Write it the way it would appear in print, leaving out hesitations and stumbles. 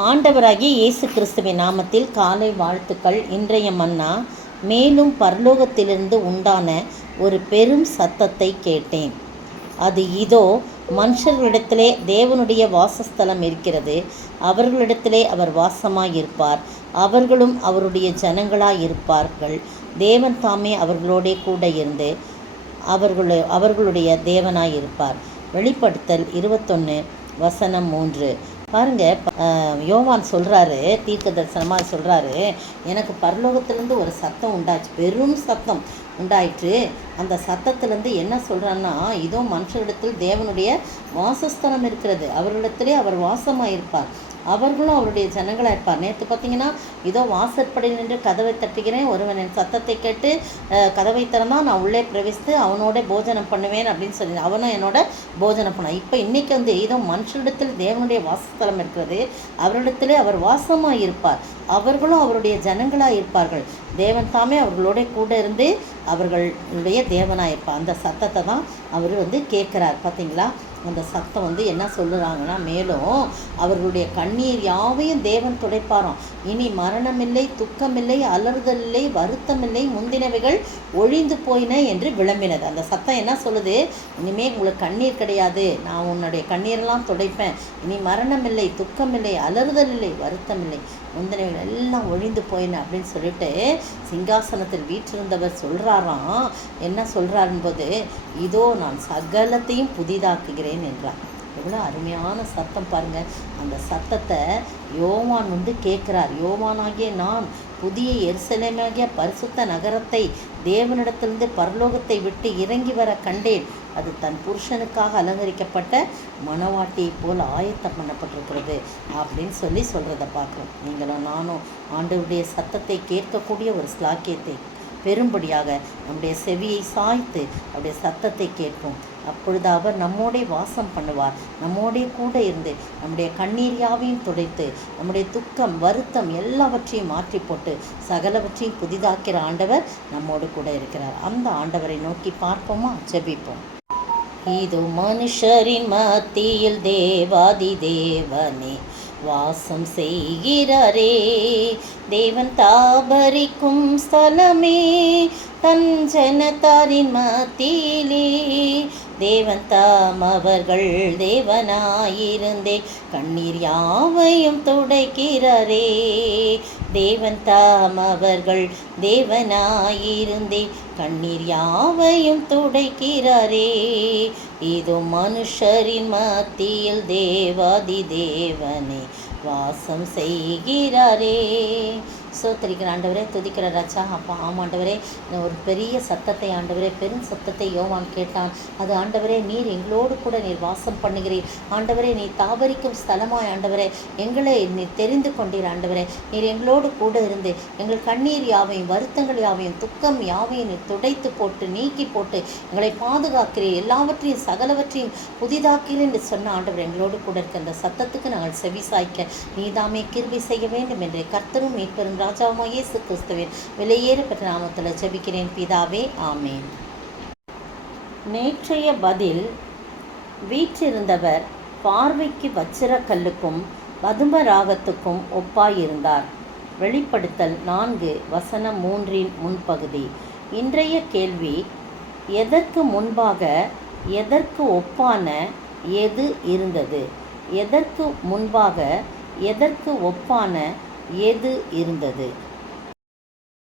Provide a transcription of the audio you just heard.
ஆண்டவராகிய இயேசு கிறிஸ்துவின் நாமத்தில் காலை வாழ்த்துக்கள். இன்றைய மன்னா, மேலும் பரலோகத்திலிருந்து உண்டான ஒரு பெரும் சத்தத்தை கேட்டேன். அது இதோ, மனுஷர்களிடத்திலே தேவனுடைய வாசஸ்தலம் இருக்கிறது. அவர்களிடத்திலே அவர் வாசமாயிருப்பார். அவர்களும் அவருடைய ஜனங்களாயிருப்பார்கள். தேவன் தாமே அவர்களோடே கூட இருந்து அவர்களுடைய தேவனாயிருப்பார். வெளிப்படுத்தல் 21:3. பாருங்க, யோவான் சொல்கிறாரு, தீர்க்க தரிசனமாக சொல்கிறாரு, எனக்கு பரலோகத்திலேருந்து ஒரு சத்தம் உண்டாச்சு, பெரும் சத்தம் உண்டாயிற்று. அந்த சத்தத்திலேருந்து என்ன சொல்கிறான்னா, இதோ மனுஷரிடத்தில் தேவனுடைய வாசஸ்தலம் இருக்கிறது, அவர்களிடத்திலே அவர் வாசமாக இருப்பார், அவர்களும் அவருடைய ஜனங்களாக இருப்பார். நேற்று பார்த்தீங்கன்னா, இதோ வாசற்படி நின்று கதவை தட்டுகிறேன், ஒருவன் என் சத்தத்தை கேட்டு கதவை திறந்தால் நான் உள்ளே பிரவேசித்து அவனோட போஜனம் பண்ணுவேன் அப்படின்னு சொல்லி அவனும் என்னோட போஜனம் பண்ணான். இப்போ இன்றைக்கி இதோ மனுஷரிடத்தில் தேவனுடைய வாசஸ்தலம் இருக்கிறது, அவரிடத்திலே அவர் வாசமாக இருப்பார், அவர்களும் அவருடைய ஜனங்களாக இருப்பார்கள். தேவன் தாமே அவர்களோட கூட இருந்து அவர்களுடைய தேவனாக இருப்பார். அந்த சத்தத்தை தான் அவர் கேட்குறார். பார்த்தீங்களா, அந்த சத்தம் என்ன சொல்லுறாங்கன்னா, மேலும் அவர்களுடைய கண்ணீர் யாவையும் தேவன் துடைப்பாராம். இனி மரணமில்லை, துக்கமில்லை, அலறுதல் இல்லை, வருத்தமில்லை, முந்தினவைகள் ஒழிந்து போயின என்று விளம்பினது. அந்த சத்தம் என்ன சொல்லுது? இனிமேல் உங்களுக்கு கண்ணீர் கிடையாது, நான் உன்னுடைய கண்ணீரெல்லாம் துடைப்பேன். இனி மரணமில்லை, துக்கமில்லை, அலறுதல் இல்லை, வருத்தமில்லை, முந்தினவைகள் எல்லாம் ஒழிந்து போயின அப்படின்னு சொல்லிட்டு சிங்காசனத்தில் வீற்றிருந்தவர் சொல்கிறாராம். என்ன சொல்கிறாருன்னு போது, இதோ நான் சகலத்தையும் புதிதாக்குகிறேன் என்றார். எவ்வளோ அருமையான சத்தம் பாருங்கள். அந்த சத்தத்தை யோவான் கேட்குறார். யோவானாகிய நான் புதிய எருசலேமாகிய பரிசுத்த நகரத்தை தேவனிடத்திலிருந்து பரலோகத்தை விட்டு இறங்கி வர கண்டேன். அது தன் புருஷனுக்காக அலங்கரிக்கப்பட்ட மணவாட்டியை போல் ஆயத்தம் பண்ணப்பட்டிருக்கிறது அப்படின்னு சொல்கிறத பார்க்குறோம். நீங்களும் நானும் ஆண்டவருடைய சத்தத்தை கேட்கக்கூடிய ஒரு ஸ்லாக்கியத்தை பெரும்படியாக நம்முடைய செவியை சாய்த்து அவருடைய சத்தத்தை கேட்போம். அப்பொழுது அவர் நம்மோடே வாசம் பண்ணுவார், நம்மோடே கூட இருந்து நம்முடைய கண்ணீர் யாவையும் துடைத்து நம்முடைய துக்கம் வருத்தம் எல்லாவற்றையும் மாற்றி போட்டு சகலவற்றையும் புதிதாக்கிற ஆண்டவர் நம்மோடு கூட இருக்கிறார். அந்த ஆண்டவரை நோக்கி பார்ப்போமா? ஜெபிப்போம். இது மனுஷரின் மத்தியில் தேவாதி தேவனே வாசம் செய்கிறாரே, தேவன் தாபரிக்கும் ஸ்தலமே, தன் ஜனத்தாரின் மத்தியிலே தேவன் தாம் அவர்கள் தேவனாயிருந்தே கண்ணீர் யாவையும் துடைக்கிறாரே, தேவன் தாம் அவர்கள் தேவனாயிருந்தே கண்ணீர் யாவையும் துடைக்கிறாரே, இது மனுஷரின் மத்தியில் தேவாதி தேவனே வாசம் செய்கிறாரே. சோத்தரிக்கிற ஆண்டவரே, துதிக்கிற ராஜா. அப்பா ஆமாண்டவரே, ஒரு பெரிய சத்தத்தை ஆண்டவரே, பெரும் சத்தத்தை யோவான் கேட்டான். அது ஆண்டவரே, நீர் எங்களோடு கூட நீர் வாசம் பண்ணுகிறீர் ஆண்டவரே, நீ தாபரிக்கும் ஸ்தலமாய் ஆண்டவரே எங்களை நீர் தெரிந்து கொண்டீர் ஆண்டவரே. நீர் எங்களோடு கூட இருந்து எங்கள் கண்ணீர் யாவையும் வருத்தங்கள் யாவையும் துக்கம் யாவையும் நீர் துடைத்து போட்டு நீக்கி போட்டு எங்களை பாதுகாக்கிறீர், எல்லாவற்றையும் சகலவற்றையும் புதிதாக்கிறேன் என்று சொன்ன ஆண்டவர் எங்களோடு கூட இருக்க அந்த சத்தத்துக்கு நாங்கள் செவி சாய்க்க நீதாமே கிருபை செய்ய வேண்டும் என்று கர்த்தரும் மீட்பரும் ராஜாவுமா இயேசு கிறிஸ்துவின் விலையேறப்பட்ட நாமத்தில் ஜெபிக்கிறேன் பிதாவே, ஆமேன். நேற்றைய பதில், வீற்றிருந்தவர் பார்வைக்கு வச்சிரக்கல்லுக்கும் பதும ராகத்துக்கும் ஒப்பாயிருந்தார். வெளிப்படுத்தல் 4:3 முன்பகுதி. இன்றைய கேள்வி, எதற்கு முன்பாக எதற்கு ஒப்பான எது இருந்தது? எதற்கு முன்பாக எதற்கு ஒப்பான எது இருந்தது?